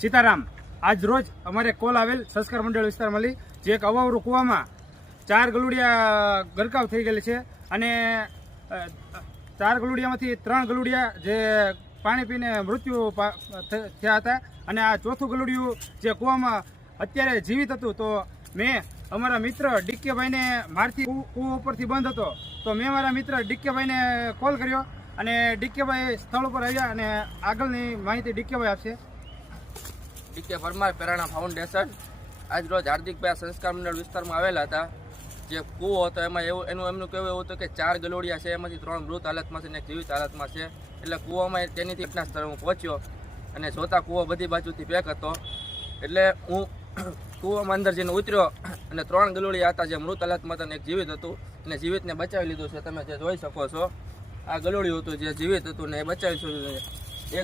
સીતારામ, આજ રોજ અમારે કોલ આવેલ સંસ્કાર મંડળ વિસ્તારમાં લી, જે એક અવાવરું કૂવામાં ચાર ગલુડિયા ગરકાવ થઈ ગયેલી છે અને ચાર ગલુડિયામાંથી ત્રણ ગલુડિયા જે પાણી પીને મૃત્યુ થયા હતા અને આ ચોથું ગલુડિયું જે કૂવામાં અત્યારે જીવિત હતું તો મેં અમારા મિત્ર ડીકેભાઈને મારથી કૂવો ઉપરથી બંધ હતો તો મેં મારા મિત્ર ડીકેભાઈને કોલ કર્યો અને ડીકેભાઈ સ્થળ ઉપર આવ્યા અને આગળની માહિતી ડીકેભાઈ આપશે. ડીકે પરમાર પેરાણા ફાઉન્ડેશન આજ રોજ હાર્દિકભાઈ સંસ્કાર મંડળ વિસ્તારમાં આવેલા હતા. જે કૂવો હતો, એમાં એવું, એનું એમનું કહેવું એવું હતું કે ચાર ગલોડિયા છે, એમાંથી ત્રણ મૃત હાલતમાં છે અને જીવિત હાલતમાં છે. એટલે કૂવામાં તેનીથી ઘટના સ્થળે હું પહોંચ્યો અને જોતા કૂવો બધી બાજુથી પેક હતો. એટલે હું કૂવામાં અંદર જઈને ઉતર્યો અને ત્રણ ગલોડિયા હતા જે મૃત હાલતમાં હતા અને એક જીવિત હતું. અને જીવિતને બચાવી લીધું છે, તમે જે જોઈ શકો છો. આ ગલોડિયું હતું જે જીવિત હતું ને એ બચાવી લીધું છે.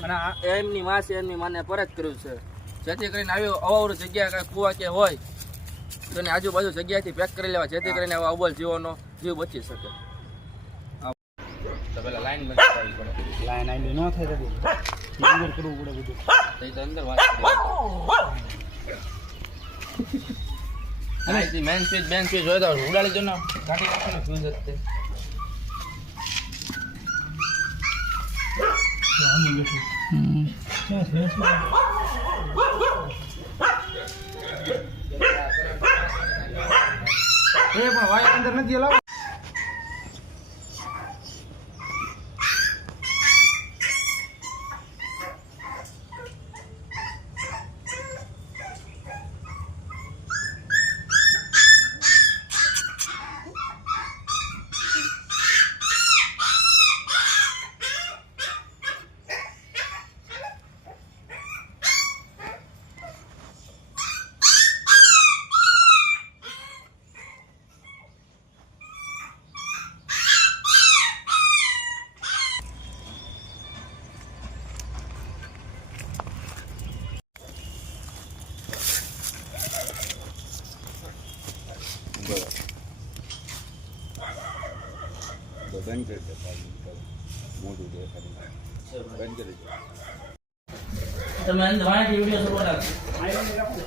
એમની માં છે એમની માને પરત કર્યું છે. જેથી કરીને આવી અવાવરું જગ્યા કાંઈ કુવા કે હોય તો એની આજુબાજુ જગ્યાથી પેક કરી લેવા જેથી કરીને આવા અબોલ જીવોનો જીવ બચી શકે. તો પેલા લાઈન બંધ કરવી પડે લાઈન આઈલી ન થાય તો અંદર કરવું પડે બધું. તો તો અંદર વાત કરી મેન સ્વીચ બેન સ્વીચ હોય તો ઉડાડી દો ને કાઢી નાખો ને ફ્યુઝ જ તે. એ પણ વાય અંદર નથી બરોબર રાખો અહીંયા લાવ એ અહીંયા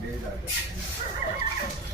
વીડિયો લઈ લેજો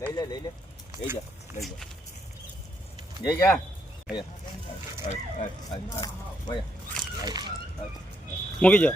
લઈ લે લઈ લે લઈ જા લઈ જા જઈ જા મૂકી જાઓ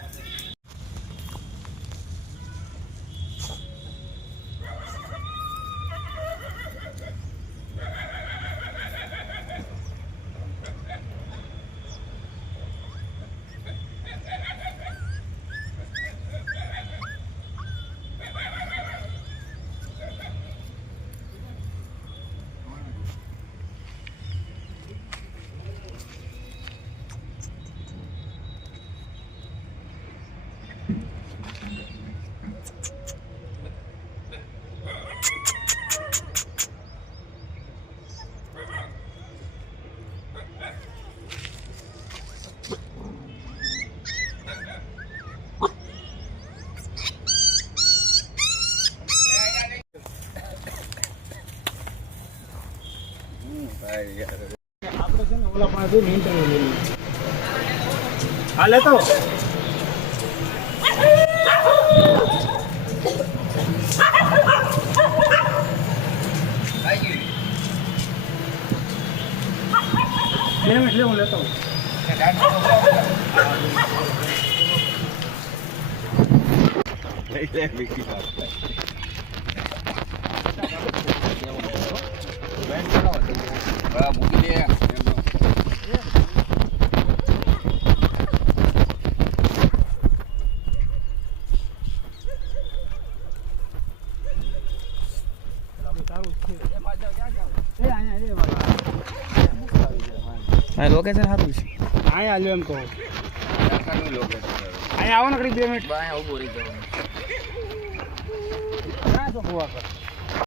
આપણે છે ને ઓલા પાસે ઇન્ટરવ્યુ લઈ લઈએ હા બે મિનિટ લે આવું. હા, મૂકી દે લોકેશન સારું છે અહીંયા આલ્યો એમ કહું અહીંયા આવો ને કરી બે મિનિટ અહીંયા ઊભો રહી જવાનું